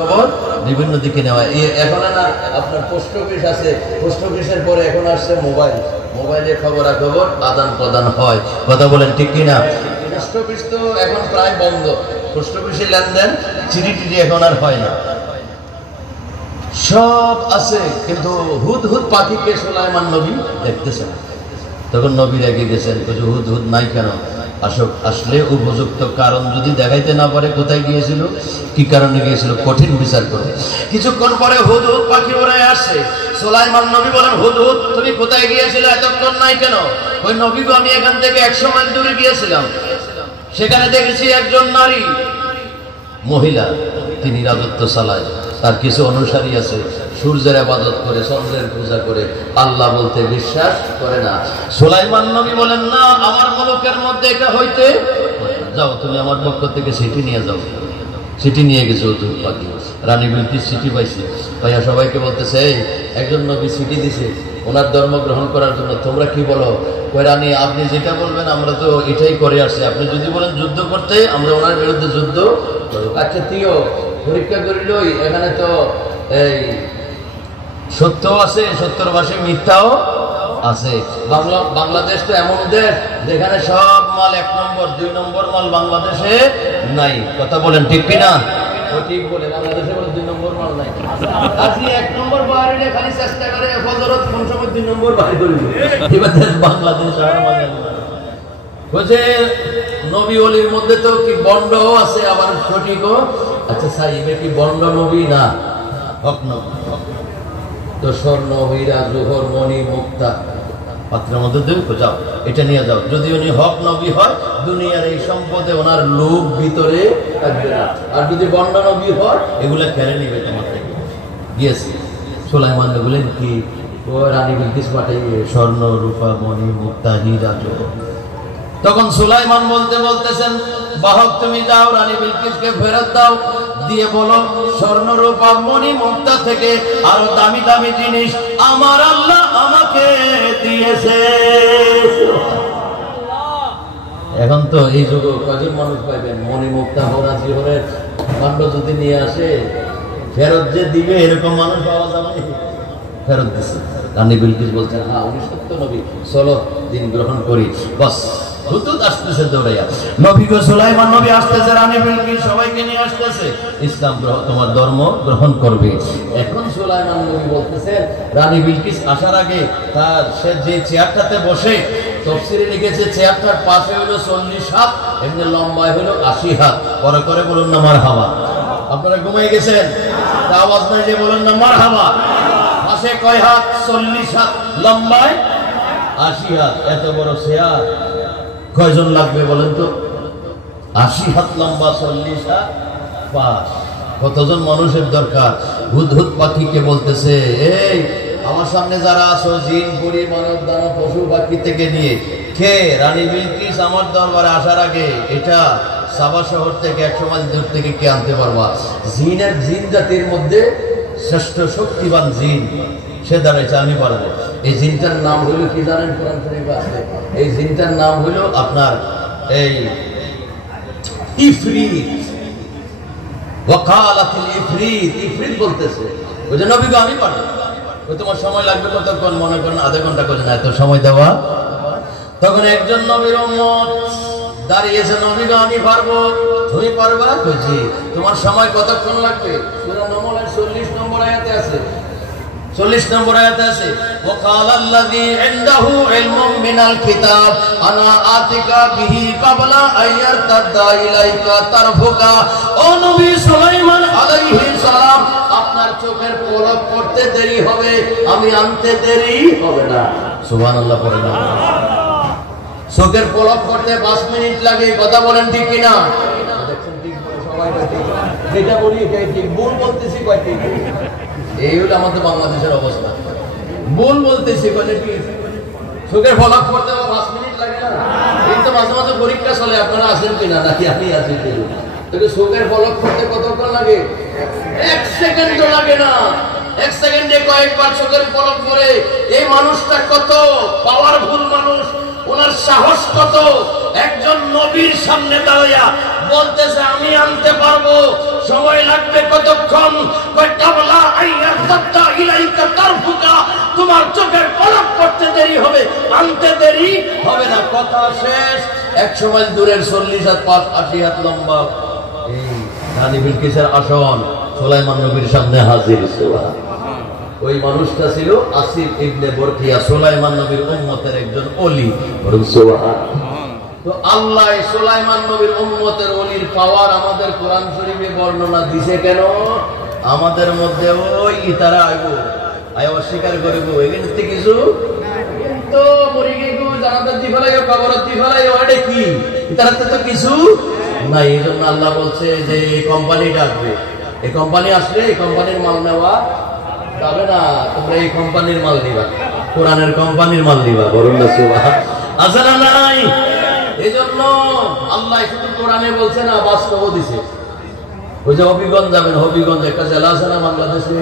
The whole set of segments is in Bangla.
খবর বিভিন্ন দিকে নেওয়া। এখন না আপনার পোস্ট অফিস আছে, পোস্ট অফিসের পরে এখন আসছে মোবাইল, মোবাইলে খবরাখবর আদান প্রদান হয়। কথা বলেন ঠিক কিনা? পোস্ট অফিস তো এখন প্রায় বন্ধ, পোস্ট অফিসে লেনদেন চিঠি টিঠি এখন আর হয় না, সব আছে। কিন্তু হুদ হুদ পাখিকে সুলাইমান নবী দেখতেছেন। তখন নবী রেগে গেছেন, হুদ হুদ নাই কেন? আসলে উপযুক্ত কারণ যদি দেখাইতে না পারে কোথায় গিয়েছিল, কি কারণে গিয়েছিল, কঠিন বিচার করবে। কিছুক্ষণ পরে হুদ হুদ পাখি উড়ে আসছে। সুলাইমান নবী বলেন, হুদ হুদ তুমি কোথায় গিয়েছিলে, এতক্ষণ নাই কেন? ওই নবী গো, আমি এখান থেকে 100 মাইল দূরে গিয়েছিলাম, সেখানে দেখেছি একজন নারী মহিলা, তিনি রাজত্ব চালায়, তার কিছু অনুসারী আছে, সূর্যের ইবাদত করে, চন্দ্রের পূজা করে, আল্লাহ বলতে বিশ্বাস করে না। সুলাইমান নবী বলেন, না, আমার মুলুকের মধ্যে এটা হইতে, যাও তুমি আমার পক্ষ থেকে চিঠি নিয়ে যাও। চিঠি নিয়ে গেছে হুদ পাখি, রানী বিলকিস চিঠি পাইছি, ভাইয়া সবাইকে বলতেছে, এই একজন নবী চিঠি দিছে ওনার ধর্ম গ্রহণ করার জন্য, তোমরা কি বলো? কই রানী, আপনি যেটা বলবেন আমরা তো এটাই করে আসছি, আপনি যদি বলেন যুদ্ধ করতে, আমরা ওনার বিরুদ্ধে যুদ্ধ করব। আচ্ছা তিও পরীক্ষা করিলই, এখানে তো এই সত্য আছে, সত্যর পাশে মিথ্যাও আছে। বাংলাদেশ তো এমন দেশ যেখানে সব মাল 1 নম্বর 2 নম্বর মাল বাংলাদেশে নাই। কথা বলেন ঠিক কিনা? ঠিক বলে, বাংলাদেশে বলে 2 নম্বর মাল নাই। আজকে 1 নম্বর বাইরে খালি চেষ্টা করে ফজরত কোন সময় 2 নম্বর বাইরে করে দিবে। এবার বাংলাদেশ আর মানে বলছে নবী ওলির মধ্যে তো কি বন্ডও আছে, আবার সঠিকও। আচ্ছা সাইবে কি বন্ড নবী না হক নবী? তো স্বর্ণ হীরা জোহর মণি মুক্তা পাত্রের মধ্যে দেবে, যাও এটা নিয়ে যাও। যদি উনি হক নবী হয়, দুনিয়ার এই সম্পদে ওনার লোভ ভিতরে থাকবে না। আর যদি বন্ড নবী হয়, এগুলা কেড়ে নিবে তোমার থেকে। গিয়েছি সুলাইমান বলেন কি, ও রানী বিলকিস পাঠাইবে স্বর্ণ রূপা মণি মুক্তা হীরা জোহর। তখন সুলাইমান বলতেছেন, বাহক তুমি যাও, রানী বিলকিসকে ফেরত দাও, দিয়ে বলো স্বর্ণ রূপা মণি মুক্তা থেকে আরো দামি দামি জিনিস আমার আল্লাহ আমাকে দিয়েছে। এখন তো এই যুগে কজন মানুষ পাইবেন মণি মুক্তা হরা জিহরের কাণ্ড যদি নিয়ে আসে, ফেরত যে দিবে এরকম মানুষ পাওয়া যাবে। ফেরত দিছে। রানী বিলকিস বলছেন, হ্যাঁ উনি সত্য নবী, চলো দিন গ্রহণ করি। বাস হুদুদ আসতেছে দৌড়াইয়া, নবী গো সুলাইমান নবী আসতেছে, রানী বিলকিস সবাইকে নিয়ে আসতেছে, ইসলাম তোমার ধর্ম গ্রহণ করবে। এখন সুলাইমান নবী বলতেছেন, রানী বিলকিস আসার আগে তার সে যে চেয়ারটাতে বসে, তাফসীরে লিখেছে চেয়ারটার পাশে হলো 40 হাত, এমনি লম্বায় হলো 80 হাত। পরে করে বলুন না মারহাবা। আপনারা ঘুমিয়ে গেছেন, তা আওয়াজ নাই যে বলুন না মারহাবা। পাশে কয় হাত? 40 হাত, লম্বায় 80 হাত। এত বড় চেয়ার কয়জন লাগবে বলেন তো? 80 হাত লম্বা, 40 হাত পাশ, কতজন মানুষের দরকার? হুদ হুদ পাখিকে বলতেছে, এই আমার সামনে যারা আছো, জিন পরি মানব দানব পশু পাখি থেকে নিয়ে, কে রানী বিলকিস আমার দরবারে আসার আগে এটা সাবা শহর থেকে 100 মাইল দূর থেকে কে আনতে পারবা? জিন জাতির মধ্যে শ্রেষ্ঠ শক্তিবান জিন সে দাঁড়াইছে, আমি পারবো। এই জিনটার নাম হইল কি জানেন? কোরআন শরীফে আছে, এই জিনটার নাম হইল আপনার এই ইফরিত। ওয়াকালাতিল ইফরিত, ইফরিত বলতেছে, ওই যে নবী গো আমি পারবো। ওই তোমার সময় লাগবে কতক্ষণ? মনে করেন আধা ঘন্টা করে, না এত সময় দেওয়া। তখন একজন নবীর উম্মত দাঁড়িয়েছে, নবী গো আমি পারবো। তুমি পারবা? কইছি তোমার সময় কতক্ষণ লাগবে? সূরা নামলের 40 নম্বর আয়াতে আছে, 40 নম্বর আয়াতে আছে, ওয়াকালাল্লাযী ইনদাহু ইলমুম মিনাল কিতাব আনা আতিকা বিহি ক্বাবলা আইয়ারতাদা ইলাইকা তারফুকা। ও নবী সুলাইমান আলাইহিস সালাম, আপনার চোখের পলক পড়তে দেরি হবে, আমি আনতে দেরি হবে না। সুবহানাল্লাহ পড়ে না? চোখের পলক পড়তে 5 মিনিট লাগে। কথা বলেন ঠিক কিনা? দেখছেন ঠিক সবাই ঠিক, যেটা বলি এটাই ঠিক, ভুল বলতেছি কয় ঠিক। এই হলো আমাদের বাংলাদেশের অবস্থা, ভুল বলতেছি বলে কি চোখের পলক পড়তে 5 মিনিট লাগে না? এই তো মাঝে মাঝে পরীক্ষা চলে, আপনারা আছেন কিনা, নাকি আমি আছি? কিন্তু চোখের পলক পড়তে কতক্ষণ লাগে? 1 সেকেন্ডও লাগে না। 1 সেকেন্ডে কয়েকবার চোখের পলক পড়ে। এই মানুষটা কত পাওয়ারফুল মানুষ, ওনার সাহস কত! একজন নবীর সামনে দাঁড়াইয়া বলতেছে আমি আনতে পারবো, সময় লাগবে কতক্ষণ? 100 মাইল দূরের 40 হাত 80 হাত লম্বা এই রানী বিলকিসের আসন সুলাইমান নবীর সামনে হাজির। ওই মানুষটা ছিল আসিফ ইবনে বরকিয়া, সুলাইমান নবীর উম্মতের একজন ওলি। তো আল্লাহ সুলাইমান নবীর উম্মতের ওলির পাওয়ার আমাদের কোরআন শরীফে বর্ণনা দিছে কেন? আমাদের মধ্যে ওই তারা আইব আয় অস্বীকার করব এখানে কিছু তো মরে গিয়ে জানাতে দি ফেলাই কবরত দি ফেলাই ওটা কি তারাতে তো কিছু নাই। এই জন্য আল্লাহ বলছে যে এই কোম্পানিটা আসবে, এই কোম্পানি আসলে এই কোম্পানির মাল নেওয়া যাবে না, তোমরা এই কোম্পানির মাল দিবা, কোরআনের কোম্পানির মাল দিবা। বলুন না সুবহান আসলে নাই। এই জন্য আল্লাহ শুধু কোরআনে বলছে না, বাস্তবও দিছে। ওই যে হবিগঞ্জ যাবেন, হবিগঞ্জ একটা জেলা আছে না বাংলাদেশে,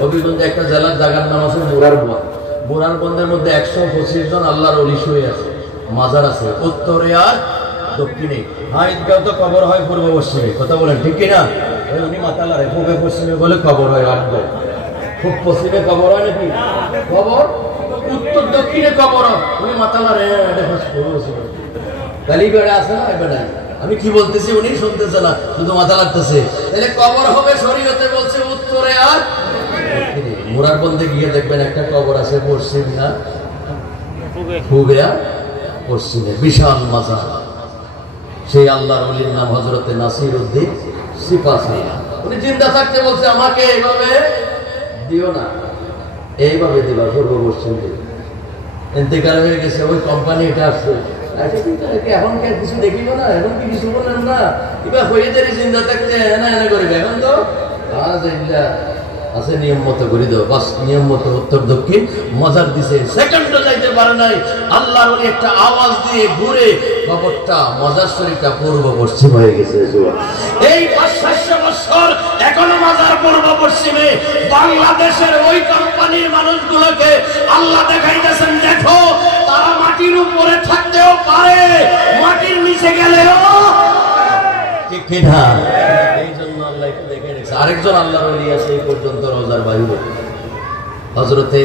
হবিগঞ্জে একটা জেলার জায়গার নাম আছে মুরারবন্দ। মুরারবন্দের মধ্যে 125 জন আল্লাহর ওলি শুয়ে আছে, মাজার আছে উত্তরে আর দক্ষিণে। হ্যাঁ, ঈদগাহ তো কবর হয় পূর্ব পশ্চিমে, কথা বলেন ঠিক কিনা? উনি মাতালারে পূর্বে পশ্চিমে বলে কবর হয়, আটগাঁও খুব পশ্চিমে কবর হয় নাকি? কবর উত্তর দক্ষিণে কবর হয়, উনি মাতালারে কালী বেড়া আছে না বেড়া। আমি কি বলতেছি উনি শুনতেছে না, শুধু মাথা লাগতেছে। তাহলে কবর হবে শরীয়তে বলছে উত্তরে আর মুরারবন্দে গিয়ে দেখবেন একটা কবর আছে পশ্চিম না পূবে আর পশ্চিমে, বিশাল মাজার। সেই আল্লাহর ওলির নাম হযরতে নাসিরউদ্দিন সিপাহী। উনি জিন্দা থাকতে বলছে আমাকে এইভাবে দিও না, এইভাবে দিবা পূর্ব পশ্চিম দিকে। ইন্তেকাল হয়ে গেছে, ওই কোম্পানি এটা আসছে। এখন কিছু দেখিব না, এখন কি কিছু বলেন না, এবার হয়ে যাবে চিন্তা থাকতে এনা এনা করবে। এখন তো আছে নিয়ম মতো করে দেবো, বাস নিয়ম মতো উত্তর দক্ষিণ মজার দিছে, সেকেন্ডও যাইতে পারে নাই। আল্লাহর ওলি একটা আওয়াজ দিয়ে ঘুরে কবরটা মজার শরীরটা পূর্ব পশ্চিম হয়ে গেছে। এই 500 বছর এখনো মাজার পূর্ব পশ্চিমে। বাংলাদেশের ওই কোম্পানির মানুষগুলোকে আল্লাহ দেখাইতেছেন, দেখো তারা মাটির উপরে থাকতেও পারে, মাটির নিচে গেলেও ঠিক কিনা। এই জন্য আল্লাহ দেখে রেখেছে। আরেকজন আল্লাহর ওলি আছে এই পর্যন্ত রোজার বাইরে, হযরতে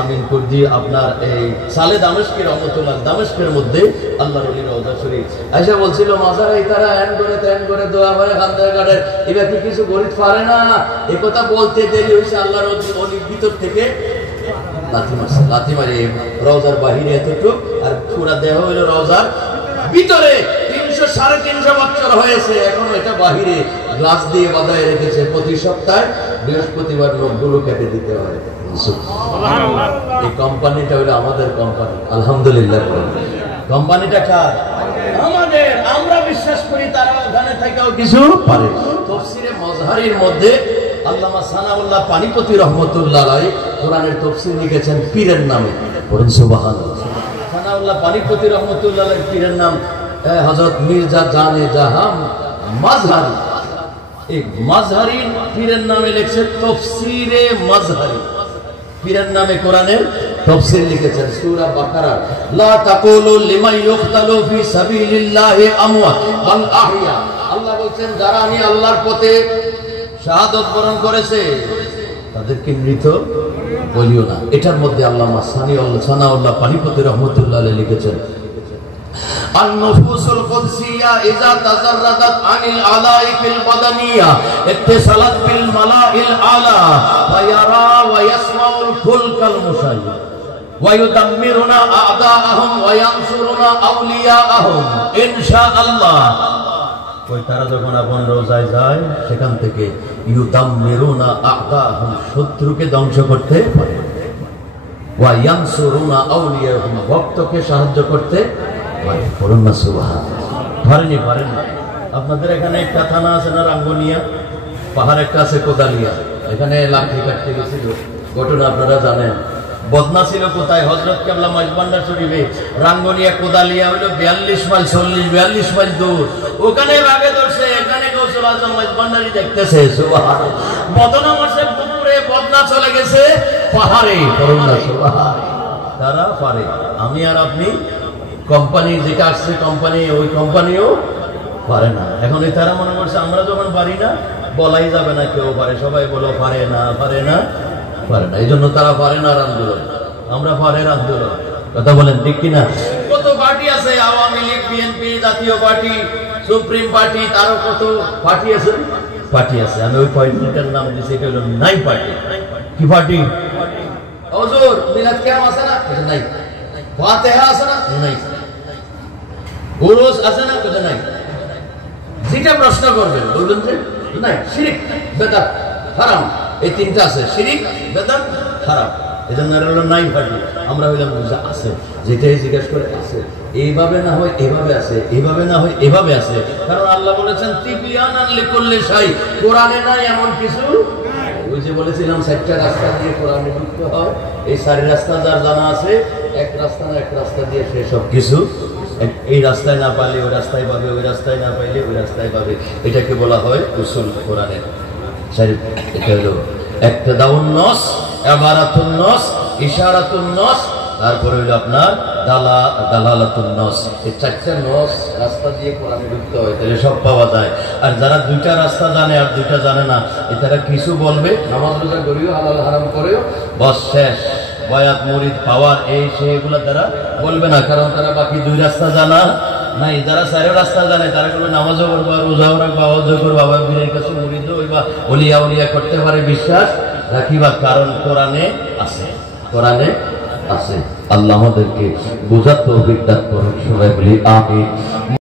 আমিন কুর্দি, আপনার এই সালে দামেস্কের রহমতুল্লাহ, দামেস্কের মধ্যে আল্লাহর ওলি রওজা শরীফ। আয়েশা বলছিল মাজার এই তারা হ্যান করে ত্যান করে দোয়া করে খান্দায় কাটে, এবার কি কিছু গরিব পারে না। এই কথা বলতে দেরি হয়েছে, আল্লাহর ওলির ভিতর থেকে লাথি মারছে, লাথি মারি রওজার বাহিরে এতটুক, আর পুরা দেহ হইল রওজার ভিতরে। 300-350 বছর হয়েছে, এখনো এটা বাহিরে গ্লাস দিয়ে বাঁধায় রেখেছে। প্রতি সপ্তাহে বৃহস্পতিবার লোকগুলো কেটে দিতে হয়। এই কোম্পানিটা হলো আমাদের কোম্পানি, আলহামদুলিল্লাহ। কোম্পানিটা কার? আমাদের। আমরা বিশ্বাস করি তারা ওখানে থেকেও কিছু পারে। তাফসীরে মজহারির মধ্যে আল্লামা সানাউল্লাহ পানিপতি রহমতুল্লাহ আলাইহি কোরআনের তাফসীর লিখেছেন পীরের নামে। বলেন সুবহানাল্লাহ। সানাউল্লাহ পানিপতি রহমতুল্লাহ আলাইহি পীরের নাম হযরত মির্জা জানে জাহান মাজহারি। এই মাজহারি পীরের নামে লিখছে তাফসীরে মাজহারি। পীরের নামে কোরআনের তাফসীর লিখেছেন সূরা বাকারা, লা তাকুলু লিমান ইউকতালু ফি সাবিলিল্লাহি আমওয়াত বাল আহইয়া। আল্লাহ বলেন যারা আমি আল্লাহর পথে শাহাদাত বরণ করেছে তাদেরকে মৃত বলিও না। এটার মধ্যে আল্লামা সানাউল্লাহ পানিপতি রহমতুল্লাহ আলাইহি লিখেছেন, النفوس القدسية إذا تزردت عن العلائق البدنية اتصلت بالملاء الأعلى فيرى ويسمع الفلك المشيع ويدمرون أعداءهم وينصرون أولياءهم إن شاء الله। ওই তারা যখন আপন রোজায় যায় সেখান থেকে ইউদাম্মিরুনা আ'দাহুম, শত্রুকে ধ্বংস করতে পারে, ওয়া ইয়ানসুরুনা আউলিয়াহুম, ভক্তকে সাহায্য করতে পারে। বলুন না সুবহানাল্লাহ। পারেনি আপনাদের এখানে একটা থানা আছে না রাঙ্গুনিয়া, পাহাড় একটা আছে কোদালিয়া, এখানে লাঠি কাটতে গেছিল ঘটনা আপনারা জানেন। বদনা ছিল কোথায়? হযরত কেবলা মাইজবান্ডার শরীফে। রাঙ্গুনিয়া কোদালিয়া হইল 42 মাইল 42 মাইল দূর। ওখানে আগে ধরছে, এখানে গৌসুল আজম মাইজবান্ডারি দেখতেছে। সুবহানাল্লাহ। বদনা মাসে পুকুরে, বদনা চলে গেছে পাহাড়ে। বলুন না সুবহানাল্লাহ। তারা পারে, আমি আর আপনি কোম্পানি যেটা আসছে কোম্পানি, ওই কোম্পানিও পারে না। এখন তারা মনে করছে আমরা যখন পারি না বলাই যাবে না, কেউ পারে, সবাই বলো পারে না পারে না পারে না। এই জন্য তারা পারে না আন্দোলন, আমরা পারের আন্দোলন। কথা বলেন ঠিক কিনা? কত পার্টি আছে, আওয়ামী লীগ, বিএনপি, জাতীয় পার্টি, সুপ্রিম পার্টি, তারও কত পার্টি আছে, পার্টি আছে। আমি ওই পার্টিটার নাম দিয়েছি, এটা হলো নাই পার্টি। কি পার্টি? হুজুর মিলাদ কিয়াম আছে না? এটা নাই। ফাতিহা আছে না? নাই। উরুস আছে না? এটা নাই। যেটা প্রশ্ন করবেন বলবেন যে নাই, শিরিক, বেদাত, হারাম, এই তিনটা আছে, শিরিক, বেদাত, হারাম। এজন্য হলো নাই পার্টি। আমরা হইলাম বুঝা আছে, যেটাই জিজ্ঞেস করে আছে, এইভাবে না হয় এভাবে আছে, এইভাবে না হয় এভাবে আছে। কারণ আল্লাহ বলেছেন তিবিয়ানান লিকুল্লি শাই, কোরআনে নাই এমন কিছু। ওই যে বলেছিলাম 4টা রাস্তা দিয়ে কোরআনে ঢুকতে হয়, এই 4 রাস্তা যার জানা আছে, এক রাস্তা না এক রাস্তা দিয়ে সে সব কিছু, এই রাস্তায় না পাইলে ওই রাস্তায় পাবে, ওই রাস্তায় না পাইলে ওই রাস্তায় পাবে। এটাকে বলা হয় উসুল কোরআনের। এটা হলো ইক্তিদাউন নস, ইবারাতুন নস, ইশারাতুন নস, তারপরে হইল আপনার দালালাতুন নস। এই 4টা নস রাস্তা দিয়ে কোরআনে ঢুকতে হয়, তাহলে সব পাওয়া যায়। আর যারা 2টা রাস্তা জানে আর 2টা জানে না, এটারা কিছু বলবে, নামাজ রোজা করিও, হালাল হারাম করেও, বস শেষ। বয়াত মুরিদ পাওয়ার এই সেগুলো তারা বলবে না, কারণ তারা বাকি 2 রাস্তা জানা নাই। যারা 4 রাস্তা জানে তারা কোনো নামাজও করবা, রোজাও রাখবা, হজও করবা, বাবা পীরের কাছে মুরিদ হইবা, ওলিয়া উলিয়া করতে পারে বিশ্বাস রাখিবা, কারণ কোরআনে আছে, কোরআনে আছে। আল্লাহ আমাদেরকে বোঝার তৌফিক দান করুন, সবাই বলি আমিন।